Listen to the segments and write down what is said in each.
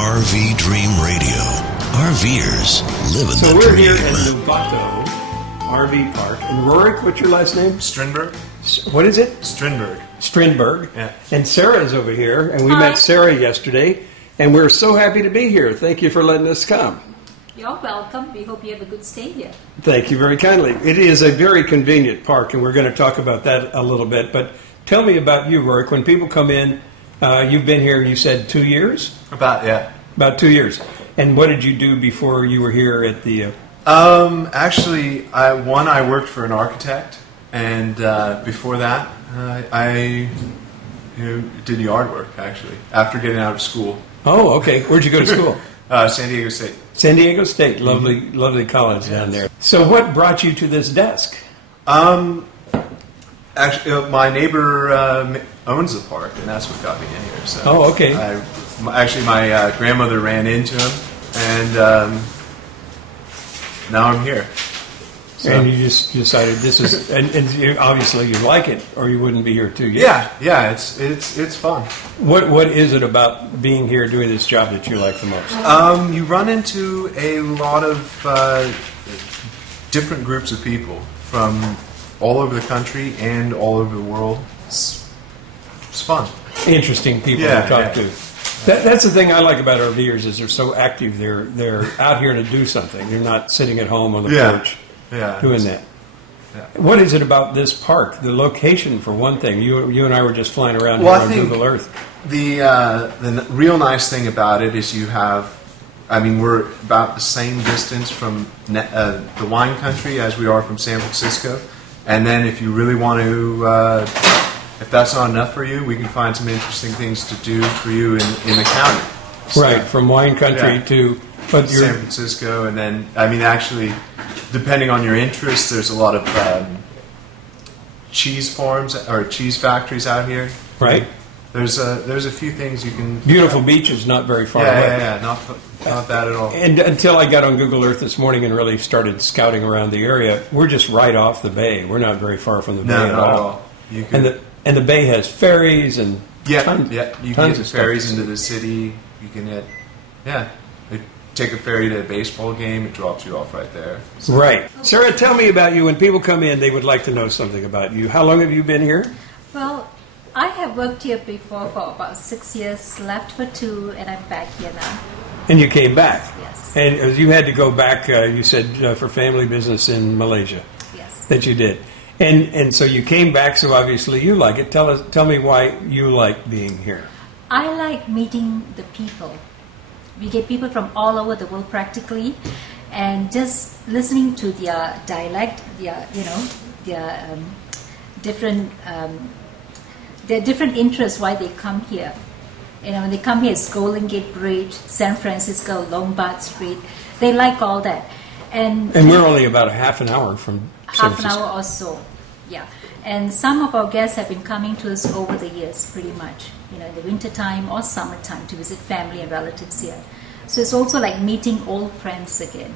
RV Dream Radio. RVers living So the we're dream. here at Novato RV Park. And Rorik, what's your last name? Strindberg. What is it? Strindberg. Strindberg. Yeah. And Sarah's over here, and we Hi. met Sarah yesterday, and we're so happy to be here. Thank you for letting us come. You're welcome. We hope you have a good stay here. Thank you very kindly. It is a very convenient park, and we're going to talk about that a little bit. But tell me about you, Rorik. When people come in, you've been here, you said 2 years? About 2 years. And what did you do before you were here at the... Actually, I worked for an architect, and before that, I did yard work, actually, after getting out of school. Oh, okay. Where'd you go to school? San Diego State. San Diego State. Lovely, lovely college down there. So what brought you to this desk? Actually, my neighbor owns the park, and that's what got me in here. So Oh, okay. My grandmother ran into him, and now I'm here. So. And you just decided this is, and obviously you like it, or you wouldn't be here 2 years. Yeah, it's fun. What is it about being here doing this job that you like the most? You run into a lot of different groups of people from all over the country and all over the world. It's fun. Interesting people to talk to. That's the thing I like about RVers is they're so active. They're out here to do something. They're not sitting at home on the porch doing that. Yeah. What is it about this park? The location, for one thing. You and I were just flying around Well, here on Google Earth. The real nice thing about it is we're about the same distance from the wine country as we are from San Francisco. And then if you really want to, if that's not enough for you, we can find some interesting things to do for you in the county. So, Right, from wine country to... But San Francisco, and then, actually, depending on your interests, there's a lot of cheese farms or cheese factories out here. Right. There's a few things you can... Beautiful beaches, not very far away. Not bad at all. And until I got on Google Earth this morning and really started scouting around the area, we're just right off the bay. We're not very far from the bay at all. You can, and the bay has ferries and tons you can of get stuff. ferries into the city. You can take a ferry to a baseball game. It drops you off right there. So. Right. Sarah, tell me about you. When people come in, they would like to know something about you. How long have you been here? Well, I have worked here before for about 6 years, left for 2, and I'm back here now. And you came back. Yes. And you had to go back, you said, for family business in Malaysia. Yes. That you did. And so you came back, so obviously you like it. Tell me why you like being here. I like meeting the people. We get people from all over the world practically, and just listening to their dialect, their different interests, why they come here. When they come here, it's Golden Gate Bridge, San Francisco, Lombard Street. They like all that. And we're only about a half an hour from San half an Francisco. hour or so, yeah. And some of our guests have been coming to us over the years, pretty much, in the wintertime or summertime to visit family and relatives here. So it's also like meeting old friends again.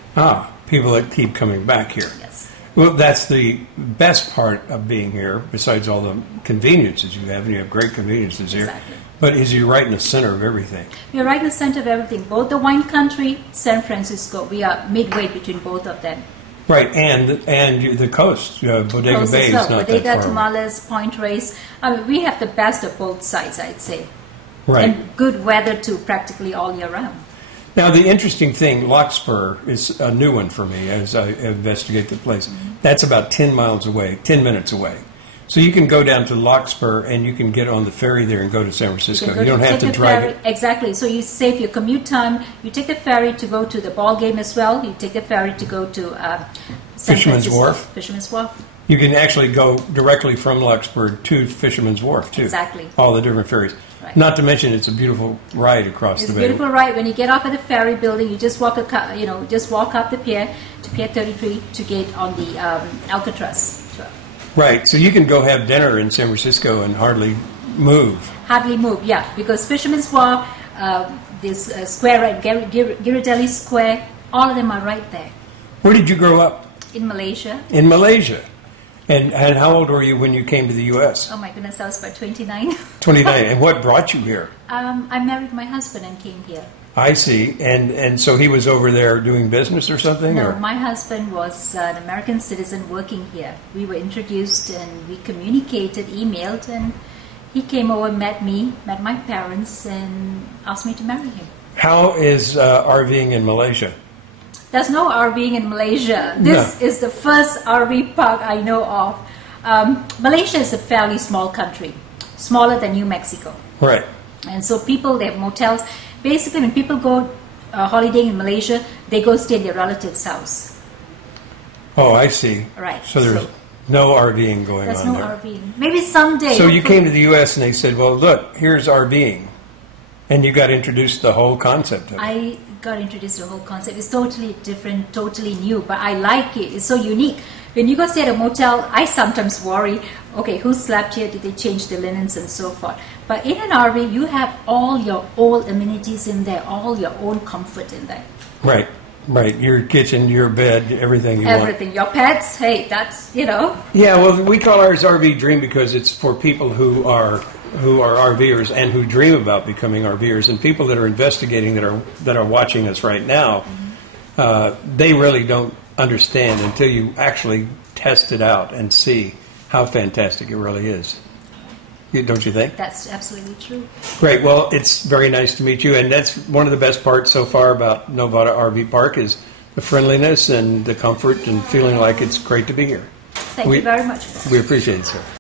People that keep coming back here. Yes. Well, that's the best part of being here, besides all the conveniences you have, and you have great conveniences here. Exactly. But is you're right in the center of everything. We're right in the center of everything. Both the wine country, San Francisco, we are midway between both of them. Right, and the coast, Bodega Coast Bay as well. is not Bodega, that far. Tamales, Point Reyes. We have the best of both sides, I'd say. Right. And good weather too, practically all year round. Now, the interesting thing, Larkspur is a new one for me as I investigate the place. Mm-hmm. That's about 10 minutes away. So you can go down to Larkspur and you can get on the ferry there and go to San Francisco. You don't have to drive it. Exactly. So you save your commute time. You take the ferry to go to the ball game as well. You take the ferry to go to San Fisherman's Francisco. Wharf. Fisherman's Wharf. You can actually go directly from Larkspur to Fisherman's Wharf, too. Exactly. All the different ferries. Right. Not to mention it's a beautiful ride across It's the a bay. beautiful ride. When you get off at the ferry building, you just walk up the pier to Pier 33 to get on the Alcatraz. Right, so you can go have dinner in San Francisco and hardly move. Hardly move, yeah, because Fisherman's Wharf, this square, right, Ghirardelli Square, all of them are right there. Where did you grow up? In Malaysia. In Malaysia. And how old were you when you came to the U.S.? Oh my goodness, I was about 29. 29. And what brought you here? I married my husband and came here. I see. And so he was over there doing business or something? No, or? my husband was an American citizen working here. We were introduced and we communicated, emailed, and he came over, met my parents, and asked me to marry him. How is RVing in Malaysia? There's no RVing in Malaysia. This is the first RV park I know of. Malaysia is a fairly small country, smaller than New Mexico. Right. And so people, they have motels. Basically, when people go holidaying in Malaysia, they go stay in their relative's house. Oh, I see. Right. So there's no RVing going on there. There's no RVing. Maybe someday. So you came to the U.S. and they said, well, look, here's RVing. And you got introduced to the whole concept of it. I got introduced to the whole concept. It's totally different, totally new, but I like it. It's so unique. When you go stay at a motel, I sometimes worry, okay, who slept here? Did they change the linens and so forth? But in an RV, you have all your old amenities in there, all your own comfort in there. Right, right. Your kitchen, your bed, everything you want. Everything. Your pets, hey, that's, Yeah, well, we call ours RV Dream because it's for people who are RVers and who dream about becoming RVers, and people that are investigating that are watching us right now, they really don't understand until you actually test it out and see how fantastic it really is. Don't you think? That's absolutely true. Great. Well, it's very nice to meet you, and that's one of the best parts so far about Novato RV Park is the friendliness and the comfort and feeling like it's great to be here. Thank you very much. We appreciate it, sir.